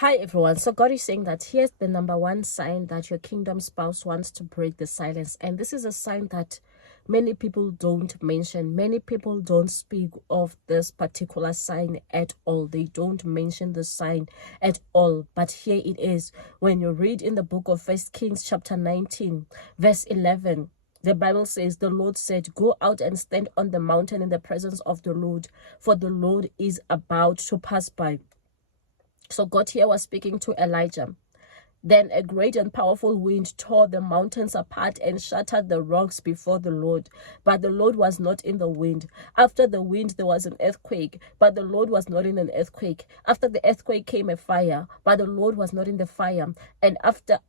Hi everyone. So God is saying that here's the number one sign that your kingdom spouse wants to break the silence. And this is a sign that many people don't mention. Many people don't speak of this particular sign at all. They don't mention the sign at all. But here it is. When you read in the book of 1 Kings chapter 19, verse 11, the Bible says, the Lord said, go out and stand on the mountain in the presence of the Lord, for the Lord is about to pass by. So God here was speaking to Elijah. Then a great and powerful wind tore the mountains apart and shattered the rocks before the Lord. But the Lord was not in the wind. After the wind, there was an earthquake, but the Lord was not in an earthquake. After the earthquake came a fire, but the Lord was not in the fire. And after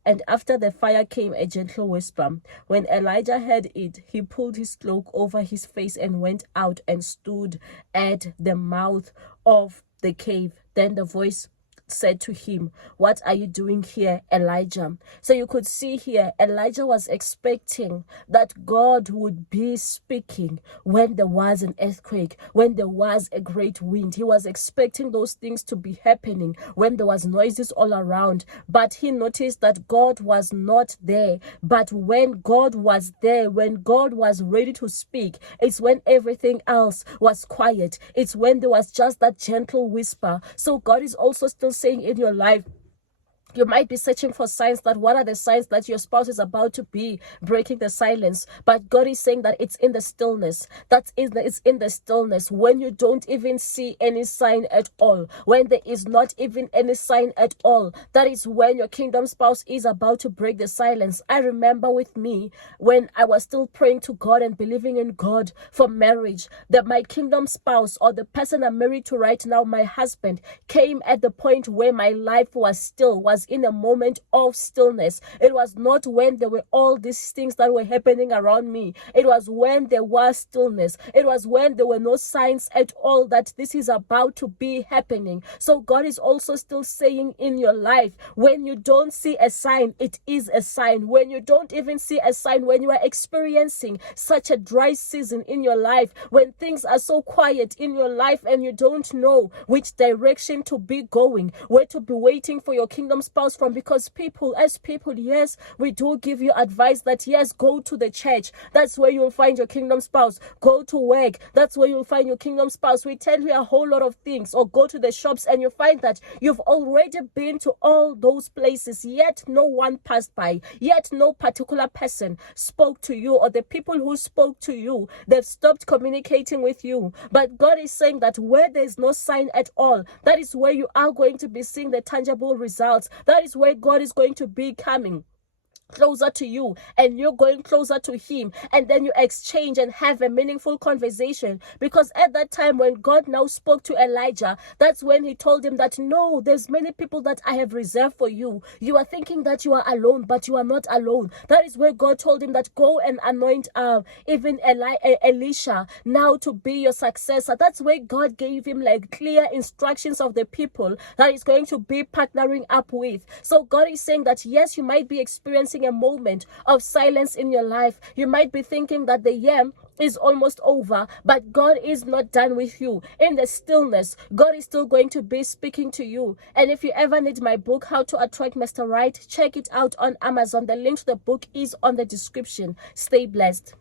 the fire came a gentle whisper. When Elijah heard it, he pulled his cloak over his face and went out and stood at the mouth of the cave. Then the voice said to him, what are you doing here, Elijah? So you could see here, Elijah was expecting that God would be speaking when there was an earthquake, when there was a great wind. He was expecting those things to be happening when there was noises all around. But he noticed that God was not there. But when God was there, when God was ready to speak, it's when everything else was quiet. It's when there was just that gentle whisper. So God is also still saying in your life, you might be searching for signs that what are the signs that your spouse is about to be breaking the silence. But God is saying that it's in the stillness. It's in the stillness when you don't even see any sign at all. When there is not even any sign at all. That is when your kingdom spouse is about to break the silence. I remember with me when I was still praying to God and believing in God for marriage, that my kingdom spouse or the person I'm married to right now, my husband, came at the point where my life was still, was in a moment of stillness. It was not when there were all these things that were happening around me. It was when there was stillness. It was when there were no signs at all that this is about to be happening. So God is also still saying in your life, when you don't see a sign, it is a sign. When you don't even see a sign, when you are experiencing such a dry season in your life, when things are so quiet in your life and you don't know which direction to be going, where to be waiting for your kingdom spouse from, because as people, yes, we do give you advice that yes, go to the church, that's where you'll find your kingdom spouse. Go to work, that's where you'll find your kingdom spouse. We tell you a whole lot of things. Or go to the shops and you find that you've already been to all those places, yet no one passed by, yet no particular person spoke to you, or the people who spoke to you, they've stopped communicating with you. But God is saying that where there's no sign at all, that is where you are going to be seeing the tangible results. That is where God is going to be coming closer to you, and you're going closer to him, and then you exchange and have a meaningful conversation. Because at that time when God now spoke to Elijah, that's when he told him that no, there's many people that I have reserved for you. You are thinking that you are alone, but you are not alone. That is where God told him that go and anoint even Elisha now to be your successor. That's where God gave him like clear instructions of the people that he's going to be partnering up with. So God is saying that yes, you might be experiencing a moment of silence in your life. You might be thinking that the year is almost over, but God is not done with you. In the stillness, God is still going to be speaking to you. And if you ever need my book, How to Attract Mr. Right, check it out on Amazon. The link to the book is on the description. Stay blessed.